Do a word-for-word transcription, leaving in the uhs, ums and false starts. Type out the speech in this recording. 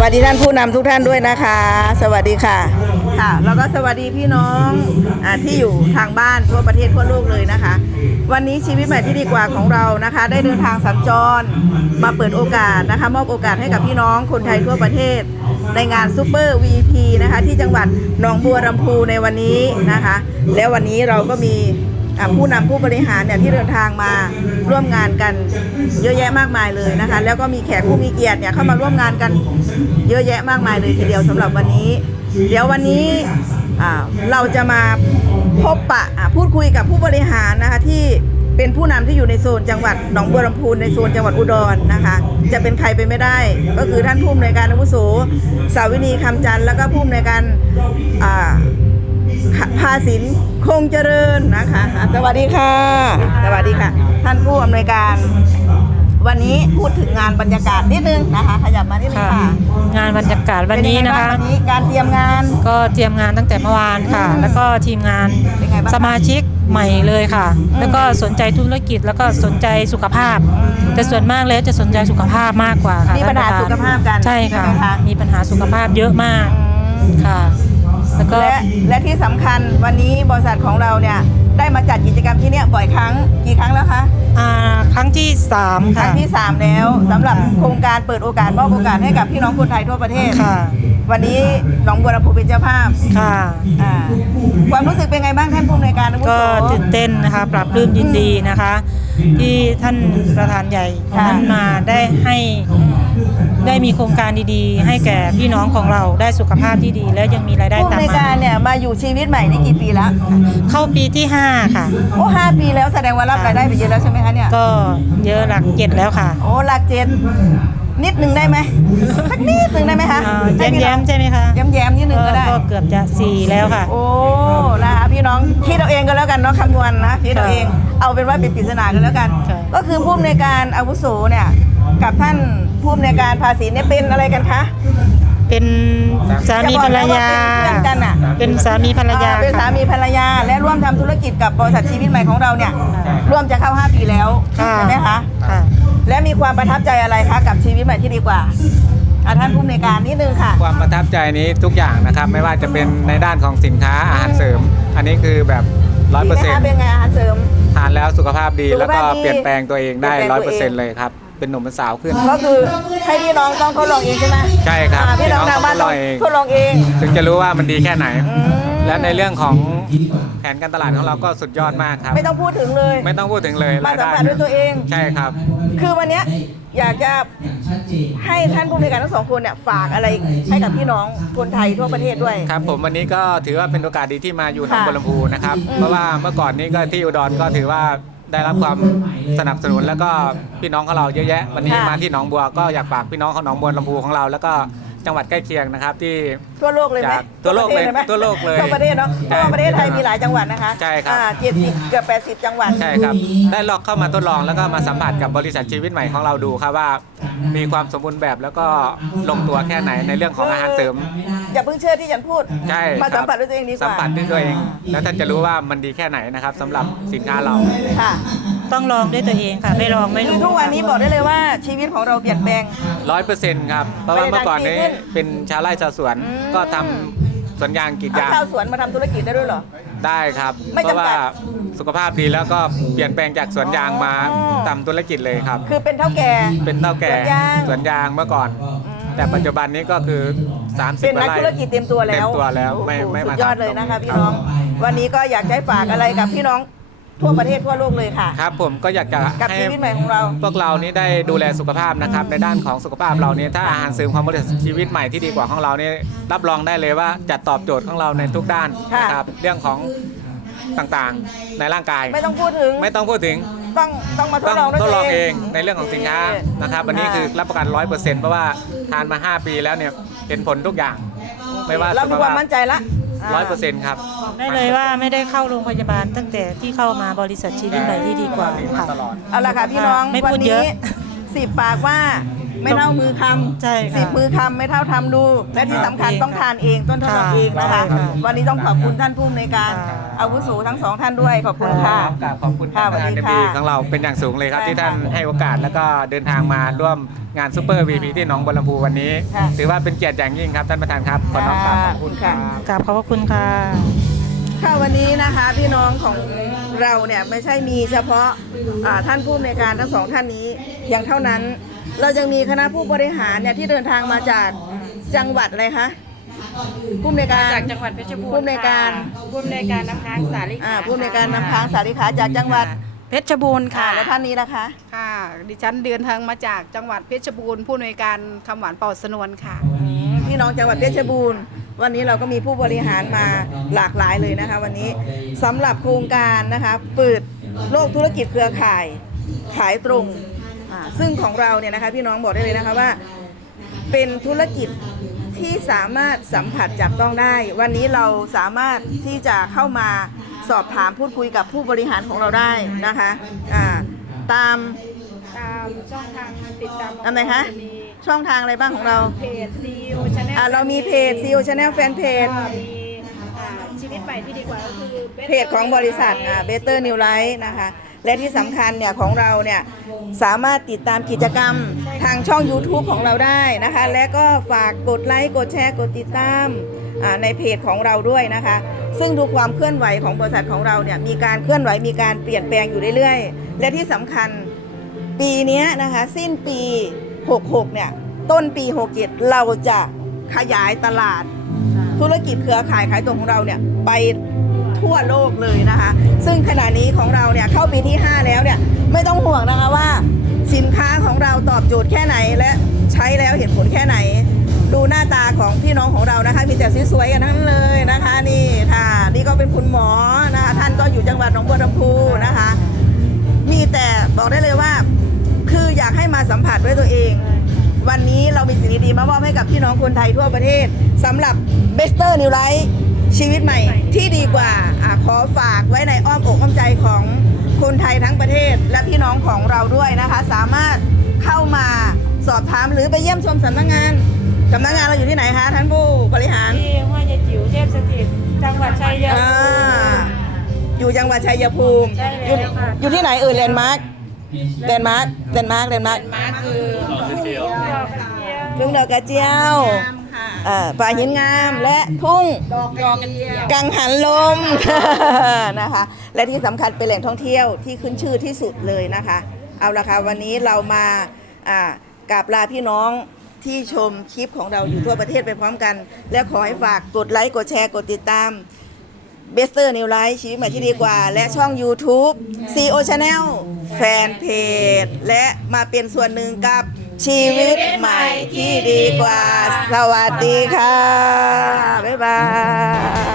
วัสดีท่านผู้นำทุกท่านด้วยนะคะสวัสดีค่ะค่ะแล้วก็สวัสดีพี่น้องอ่าที่อยู่ทางบ้านทั่วประเทศทั่วโลกเลยนะคะวันนี้ชีวิตใหม่ที่ดีกว่าของเรานะคะได้เดินทางสัญจรมาเปิดโอกาสนะคะมอบโอกาสให้กับพี่น้องคนไทยทั่วประเทศในงานซูเปอร์ วี พี นะคะที่จังหวัดหนองบัวลำพูในวันนี้นะคะแล้ววันนี้เราก็มีผู้นำผู้บริหารเนี่ยที่เดินทางมาร่วมงานกันเยอะแยะมากมายเลยนะคะแล้วก็มีแขกผู้มีเกียรติเนี่ยเข้ามาร่วมงานกันเยอะแยะมากมายเลยทีเดียวสำหรับวันนี้เดี๋ยววันนี้เราจะมาพบปะพูดคุยกับผู้บริหารนะคะที่เป็นผู้นำที่อยู่ในโซนจังหวัดหนองบัวลำพูในโซนจังหวัดอุดรนะคะจะเป็นใครไปไม่ได้ก็คือท่านผู้อำนวยการอาวุโสสาวินีคำจันทร์แล้วก็ผู้อำนวยการภาสินคงเจริญนะคะสวัสดีค่ะสวัสดีค่ะท่านผู้อำนวยการวันนี้พูดถึงงานบรรยากาศนิดนึงนะคะขยับมานิดนึงค่ะงานบรรยากาศวันนี้นะคะวันนี้การเตรียมงานก็เตรียมงานตั้งแต่เมื่อวานค่ะแล้วก็ทีมงานสมาชิกใหม่เลยค่ะแล้วก็สนใจธุรกิจแล้วก็สนใจสุขภาพแต่ส่วนมากแล้วจะสนใจสุขภาพมากกว่าค่ะมีปัญหาสุขภาพกันใช่ค่ะมีปัญหาสุขภาพเยอะมากค่ะแล้วก็และและที่สำคัญวันนี้บริษัทของเราเนี่ยได้มาจัดกิจกรรมที่นี่บ่อยครั้งกี่ครั้งแล้วคะอ่าครั้งที่สามค่ะครั้งที่สามแล้วสำหรับโครงการเปิดโอกาสมอบโอกาสให้กับพี่น้องคนไทยทั่วประเทศค่ะวันนี้หนองบัวลำพูเป็นเจ้าภาพค่ะอ่าความรู้สึกเป็นไงบ้างท่านผู้อำนวยการก็ตื่นเต้นนะคะปรับปลื้มยินดีนะคะที่ท่านประธานใหญ่ท่านมาได้ให้ได้มีโครงการดีๆให้แก่พี่น้องของเราได้สุขภาพที่ดีและยังมีรายได้ตามมาผู้อำนวยการเนี่ยมาอยู่ชีวิตใหม่นี่กี่ปีแล้วเข้าปีที่ห้าค่ะโอ้ห้าปีแล้วแสดงว่ารับรายได้ไปเยอะแล้วใช่ไหมคะเนี่ยก็เยอะหลักเจ็ดแล้วค่ะโอ้หลักเจ็ดนิดหนึ่งได้ไหมสักนิดหนึ่งได้ไหมคะแย้มแย้มใช่ไหมคะแย้มแย้มนิดหนึ่งก็ได้ก็เกือบจะสี่แล้วค่ะโอ้นะคะพี่น้องคิดเอาเองก็แล้วกันเนาะคำนวณนะคิดเอาเองเอาเป็นว่าเป็นปริศนากันแล้วกันก็คือผู้อำนวยการอาวุโสเนี่ยกับท่านผู้อำนวยการภาษีเนี่ยเป็นอะไรกันคะเป็นสามีภรรยาเป็นสามีภรรยาเป็นสามีภรรยาและร่วมทำธุรกิจกับบริษัทชีวิตใหม่ของเราเนี่ยร่วมจะเข้าห้าปีแล้วใช่ไหมคะและมีความประทับใจอะไรคะกับชีวิตใหม่ที่ดีกว่าท่านผู้อำนวยการนิดนึงค่ะความประทับใจนี้ทุกอย่างนะครับไม่ว่าจะเป็นในด้านของสินค้าอาหารเสริมอันนี้คือแบบร้อยเปอร์เซ็นต์เป็นไงอาหารเสริมทานแล้วสุขภาพดีแล้วก็เปลี่ยนแปลงตัวเองได้ร้อยเปอร์เซ็นต์เลยครับเป็นหนุ่มเป็นสาวขึ้นก็คือให้พี่น้องต้องทดลองเองใช่ไหมใช่ครับพี่น้องทางบ้านต้องทดลองเองถึงจะรู้ว่ามันดีแค่ไหนและในเรื่องของแผนการตลาดของเราก็สุดยอดมากครับไม่ต้องพูดถึงเลยไม่ต้องพูดถึงเลยมาสัมผัสด้วยตัวเองใช่ครับคือวันนี้อยากจะให้ท่านผู้บริการทั้งสองคนเนี่ยฝากอะไรให้กับพี่น้องคนไทยทั่วประเทศด้วยครับผมวันนี้ก็ถือว่าเป็นโอกาสดีที่มาอยู่หนองบัวลำพูนะครับเพราะว่าเมื่อก่อนนี้ก็ที่อุดรก็ถือว่าได้รับความสนับสนุนแล้วก็พี่น้องของเราเยอะแยะวันนี้มาที่หนองบัวก็อยากฝากพี่น้องของหนองบัวลำพูของเราแล้วก็จังหวัดใกล้เคียงนะครับที่ทั่วโลกเลยไหมทั่วโลกเลยทั่วโลกเลยทั่วประเทศเนาะทั่วประเทศไทยมีหลายจังหวัดนะคะใช่ครับเจ็ดสิบเกือบแปดสิบจังหวัดใช่ครับได้ลองเข้ามาทดลองแล้วก็มาสัมผัสกับบริษัทชีวิตใหม่ของเราดูครับว่ามีความสมบูรณ์แบบแล้วก็ลงตัวแค่ไหนในเรื่องของอาหารเสริมอย่าเพิ่งเชื่อที่ฉันพูดใช่มาสัมผัสด้วยตัวเองดีกว่าสัมผัสด้วยตัวเองแล้วท่านจะรู้ว่ามันดีแค่ไหนนะครับสำหรับสินค้าเราค่ะต้องลองด้วยตัวเองค่ะไม่ลองไม่รู้ทุกวันนี้บอกได้เลยว่าชีวิตของเราเปลี่ยนแปลงร้อยเปอร์เซ็นต์ครับเพราะว่าเมื่อก่อนนี้เป็นชาวไร่ชาวสวนก็ทำสวนยางกรีดยางชาวสวนมาทำธุรกิจได้ด้วยเหรอได้ครับเพราะว่าสุขภาพดีแล้วก็เปลี่ยนแปลงจากสวนยางมาทำธุรกิจเลยครับคือเป็นเท่าแก่เป็นเท่าแก่สวนยางเมื่อก่อนแต่ปัจจุบันนี้ก็คือสามสิบเป็นนักธุรกิจเต็มตัวแล้วเต็มตัวแล้วไม่ไม่มาสุดยอดเลยนะคะพี่น้องวันนี้ก็อยากให้ฝากอะไรกับพี่น้องทั่วประเทศทั่วโลกเลยค่ะครับผมก็อยากจะกับชีวิตใหม่ของเราพวกเรานี้ได้ดูแลสุขภาพนะครับในด้านของสุขภาพเรานี้ถ้าอาหารเสริมของบริษัทชีวิตใหม่ที่ดีกว่าของเรานี่รับรองได้เลยว่าจะตอบโจทย์ของเราในทุกด้านนะครับเรื่องของต่างๆในร่างกายไม่ต้องพูดถึงไม่ต้องพูดถึงต้องต้องมาทดลองทดลองเองในเรื่องของสินค้านะครับวันนี้คือรับประกันร้อยเปอร์เซ็นต์เพราะว่าทานมาห้าปีแล้วเนี่ยเห็นผลทุกอย่างไม่ว่าเรามีความมั่นใจละร้อยเปอร์เซ็นต์ครับได้เลยว่าไม่ได้เข้าโรงพยาบาลตั้งแต่ที่เข้ามาบริษัทชีวิตใหม่ที่ดีกว่าค่ะเอาละค่ะพี่น้องวันนี้สิบปากว่าไม่เท่ามือคำใช่ค่ะสิบมือคำไม่เท่าทำดู และที่สำคัญต้องทานเองต้นถนอมเองนะคะค่ะวันนี้ต้องขอบคุณท่านผู้อำนวยการค่ะอาวุโสทั้งสองท่านด้วยขอบคุณค่ะกราบขอบคุณค่ะท่านสวัสดีนค่ะดีของเราเป็นอย่างสูงเลยครับใช่ที่ท่านค่ะให้โอกาสแล้วก็เดินทางมาร่วมงานซูเปอร์วีพีที่หนองบัวลำพูวันนี้ค่ะถือว่าเป็นเกียรติอย่างยิ่งครับท่านประธานครับขอน้อมกราบขอบคุณครับกราบขอบพระคุณค่ะค่ะวันนี้นะคะพี่น้องของเราเนี่ยไม่ใช่มีเฉพาะอ่าท่านผู้อำนวยการทั้งสองท่านนี้เพียงเท่านั้น เรายังมีคณะผู้บริหารเนี่ยที่เดินทางมาจากจังหวัดอะไรคะผู้อำนวยการจากจังหวัดเพชรบูรณ์ผู้อำนวยการค่ะผู้อำนวยการน้ำค้างสาลิอ่าขาผู้อำนวยการนำค้างสาริขาจากจังหวัดเพชรบูรณ์ค่ะค่ะและท่านนี้นะคะค่ะ ดิฉันเดินทางมาจากจังหวัดเพชรบูรณ์ผู้อำนวยการคำหวานเป่าสนวนค่ะพี่น้องจังหวัดเพชรบูรณ์วันนี้เราก็มีผู้บริหารมาหลากหลายเลยนะคะ วันนี้สำหรับโครงการนะคะเปิดโลกธุรกิจเครือข่ายขายตรงอ่าซึ่งของเราเนี่ยนะคะพี่น้องบอกได้เลยนะคะว่า เป็นธุรกิจที่สามารถสัมผัสจับต้องได้ วันนี้เราสามารถที่จะเข้ามาสอบถามพูดคุยกับผู้บริหารของเราได้นะคะอ่าตามตามช่องทางติดตามอันไหนคะมีช่องทางอะไรบ้างของเราเพจซีโอชาแนลอ่าเรามีเพจ ซี อี โอ Channel Fanpage มีอ่าชีวิตใหม่ที่ดีกว่าก็คือเพจของบริษัทอ่า Better New Life นะคะ และที่สำคัญเนี่ยของเราเนี่ยสามารถติดตามกิจกรรมทางช่อง YouTube ของเราได้นะคะ และก็ฝากกดไลค์กดแชร์กดติดตามอ่าในเพจของเราด้วยนะคะ ซึ่งดูความเคลื่อนไหวของบริษัทของเราเนี่ยมีการเคลื่อนไหวมีการเปลี่ยนแปลงอยู่เรื่อยๆ และที่สำคัญปีเนี้ยนะคะสิ้นปี หกหก เนี่ยต้นปี หกเจ็ด เราจะขยายตลาด ธุรกิจเครือข่ายขายตรงของเราเนี่ยไปทั่วโลกเลยนะคะ ซึ่งขณะนี้ของเราเนี่ยเข้าปีที่ ห้า แล้วเนี่ยไม่ต้องห่วงนะคะว่าสินค้าของเราตอบโจทย์แค่ไหนและใช้แล้วเห็นผลแค่ไหน ดูหน้าตาของพี่น้องของเรานะคะมีแต่สวยๆกันทั้งนั้นเลยนะคะนี่ค่ะนี่ก็เป็นคุณหมอนะคะท่านก็อยู่จังหวัดหนองบัวลำพูนะคะ มีแต่บอกได้เลยว่าคืออยากให้มาสัมผัสด้วยตัวเอง วันนี้เรามีสิ่งดีๆมามอบให้กับพี่น้องคนไทยทั่วประเทศสำหรับ Better New Life ชีวิตใหม่ที่ดีกว่าอะขอฝากไว้ในอ้อมอกอ้อมใจของคนไทยทั้งประเทศและพี่น้องของเราด้วยนะคะ สามารถเข้ามาสอบถามหรือไปเยี่ยมชมสำนักงานสำนักงานเราอยู่ที่ไหนคะท่านผู้บริหารที่ห้วยยายจิ๋วเทพสถิตจังหวัดชัยภูอ่ามิอยู่จังหวัดชัยภูมิใช่อยู่แล้วค่ะอยู่ที่ไหนเอ่ยแลนด์มาร์คแลนด์มาร์คแลนด์มาร์คแลนด์มาร์คมาคือทุ่งดอกกระเจียวเอ่อป่าหินงามและทุ่งดอกดอกกันเจียวกังหันลม นะคะ และที่สำคัญเป็นแหล่งท่องเที่ยวที่ขึ้นชื่อที่สุดเลยนะคะ เอาละค่ะวันนี้เรามาอ่ากราบลาพี่น้องที่ชมคลิปของเราอยู่ทั่วประเทศไปพร้อมกัน และขอให้ฝากกดไลค์กดแชร์กดติดตาม Better New Life ชีวิตใหม่ที่ดีกว่า และช่อง YouTube ซี อี โอ Channel Fanpage และมาเป็นส่วนหนึ่งกับชีวิตใหม่ที่ดีกว่า สวัสดีค่ะ บ๊ายบาย